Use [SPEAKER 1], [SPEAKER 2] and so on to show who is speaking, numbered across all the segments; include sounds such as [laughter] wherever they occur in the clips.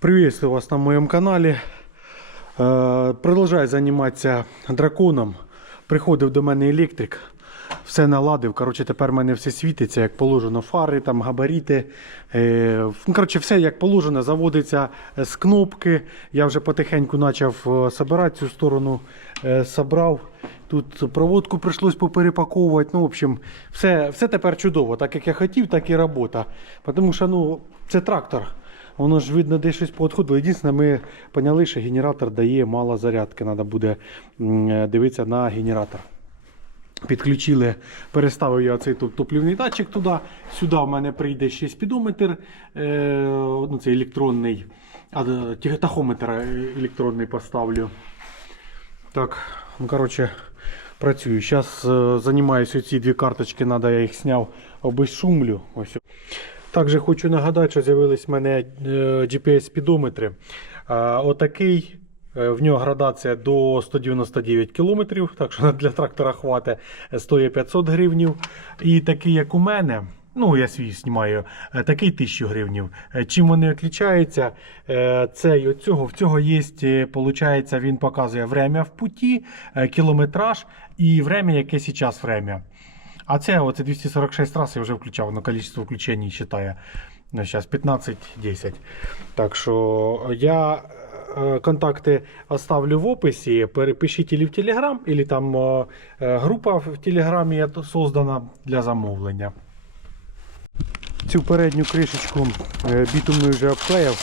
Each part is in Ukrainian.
[SPEAKER 1] Приветствую вас на моем каналі. Е, Продовжую займатися драконом. Приходив до мене електрик, все наладив. Коротше, тепер в мене все світиться, як положено, фари, там, габаріти. Е, ну, коротше, все як положено, заводиться з кнопки. Я вже потихеньку почав собирати цю сторону, собрав. Тут проводку прийшлось поперепаковувати. Ну, в общем, все, все тепер чудово. Так як я хотів, так і робота. Тому що ну, це трактор. Воно ж видно, де щось поотходило. Єдине, ми поняли, що генератор дає мало зарядки. Треба буде дивитися на генератор. Підключили, переставив я цей топлівний датчик туди. Сюди в мене прийде ще спідометр, е, ну, це електронний, а, е, тахометр е, електронний поставлю. Так, ну коротше, працюю. Зараз е, займаюся ці дві карточки, треба, я їх зняв, обезшумлю. Ось. Також хочу нагадати, що з'явились в мене е, GPS-спідометри. Отакий. е, В нього градація до 199 км, так що [laughs] для трактора хватить, стоїть 500 гривнів. І такий, як у мене, ну я свій знімаю, е, такий 1000 гривнів. Е, Чим вони відрізняються? Е, Цей от цього, в цього є, е, получається, він показує время в путі, е, кілометраж і время, яке зараз время. А це оце 246 раз я вже включав, воно кількість включень вважає. Ну, зараз 15-10. Так що я е, контакти оставлю в описі. Перепишіть или в Telegram, или там е, е, група в Телеграмі создана для замовлення. Цю передню кришечку е, бітумною вже обклеїв.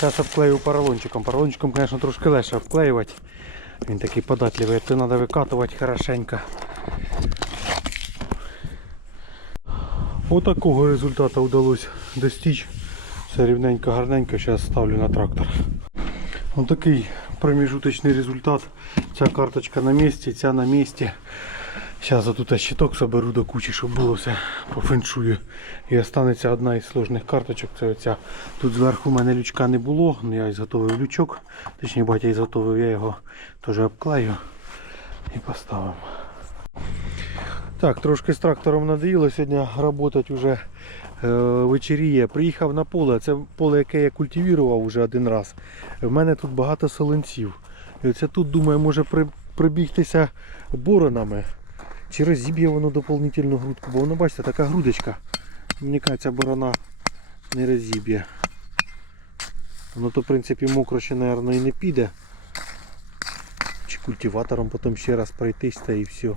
[SPEAKER 1] Зараз обклею поролончиком. Поролончиком, звісно, трошки легше обклеювати. Він такий податливий, то треба викатувати хорошенько. Отакого результату вдалося достичь. Все рівненько, гарненько. Зараз ставлю на трактор. Отакий промежуточний результат. Ця карточка на місці, ця на місці. Зараз тут щиток соберу до кучі, щоб було все по феншую. І останеться одна із сложних карточок. Це оця. Тут зверху в мене лючка не було, але я зготовив лючок. Точніше, батя зготовив, я його теж обклею і поставимо. Так, трошки з трактором надоїло сьогодні працювати вже е, вечеріє. Приїхав на поле. Це поле, яке я культивував вже один раз. В мене тут багато солонців. І оце тут, думаю, може при, прибігтися боронами. Чи розіб'є воно доповнительну грудку, бо воно, бачите, така грудочка. Мені кажеться, борона не розіб'є. Воно то, в принципі, мокро ще, мабуть, і не піде. Чи культиватором потім ще раз пройтись та і все.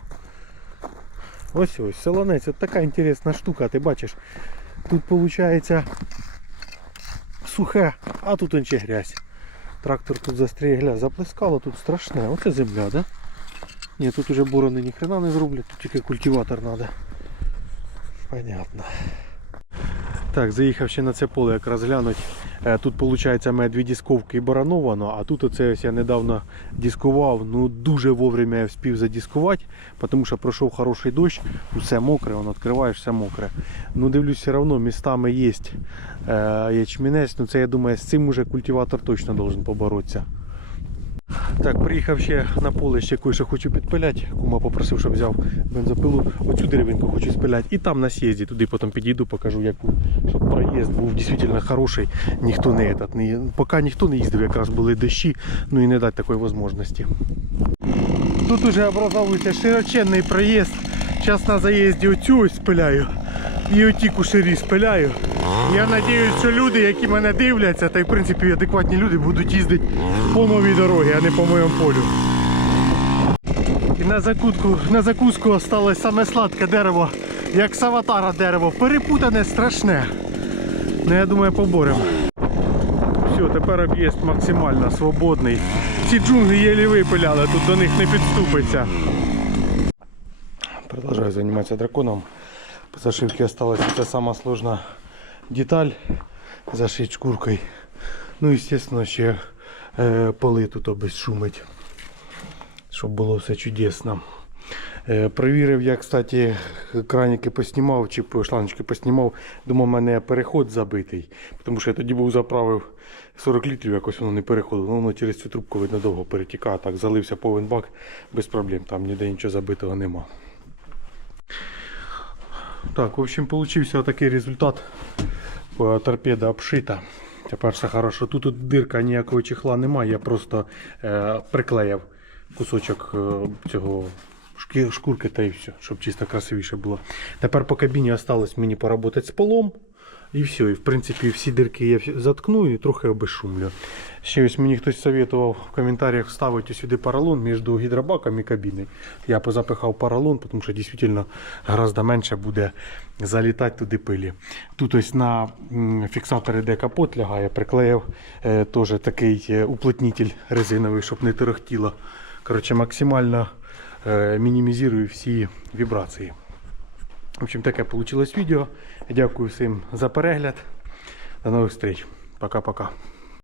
[SPEAKER 1] Ось ось, солонець, от така інтересна штука, ти бачиш. Тут виходить сухе, а тут он ще грязь. Трактор тут застрігля, заплескало, тут страшне. Оце земля, да? Ні, тут уже борони ні хрена не зроблять, тут тільки культиватор треба. Понятно. Так, заїхав ще на це поле якраз глянуть. Е, Тут виходить мене дві дисковки барановано, а тут оце ось я недавно дискував. Ну дуже вовремя я встиг задискувати, тому що пройшов хороший дощ, усе мокре, воно відкриваєш, все мокре. Ну дивлюсь, все одно містами є е, ячмінець, ну це я думаю, з цим уже культиватор точно должен поборотися. Так, приїхав ще на поле, ще кое-що хочу підпиляти. Кума попросив, щоб взяв бензопилу. Оцю деревинку хочу спиляти. І там на з'їзді, туди потім підійду, покажу, яку, щоб проїзд був дійсно хороший. Ніхто не этот, не, поки ніхто не їздив, якраз були дощі, ну і не дати такої можливості. Тут уже образовується широченний проїзд. Зараз на заїзді оцю ось спиляю. І оті кушері спиляю. Я сподіваюся, що люди, які мене дивляться, та й в принципі адекватні люди будуть їздити по новій дорогі, а не по моєму полю. І на закутку, на закуску осталось саме сладке дерево, як з аватара дерево. Перепутане страшне. Ну я думаю, поборемо. Все, тепер об'їзд максимально свободний. Ці джунглі єлі випиляли, тут до них не підступиться. Продовжую займатися драконом. По ця сама сложна деталь зашить шкуркою. Ну, естественно, ще е, поли тут обезшумить, щоб було все чудесно. Е, Провірив я, кстати, краніки поснімав чи шланочки поснімав. Думав, у мене переход забитий. Тому що я тоді був заправив 40 літрів, якось воно не переходило. Ну, воно через цю трубку видно довго перетікає. Так, залився повен бак без проблем. Там ніде нічого забитого нема. Так, в общем, получився такий результат. Торпеда обшита. Тепер все хорошо. Тут, дирка ніякого чехла немає, я просто е, приклеїв кусочок е, цього шкі- шкурки та і все, щоб чисто красивіше було. Тепер по кабіні осталось мені поработати з полом. І все. І в принципі всі дирки я заткну і трохи обезшумлю. Ще ось мені хтось советував в коментарях вставити сюди поролон між гідробаком і кабіною. Я позапихав поролон, тому що дійсно гораздо менше буде залітати туди пилі. Тут ось на м, фіксатори, де капот лягає, приклеїв е, теж такий е, уплотнитель резиновий, щоб не торохтіло. Коротше, максимально е, мінімізую всі вібрації. В общем, таке вийшло відео. Дякую всім за перегляд. До нових зустріч. Пока-пока.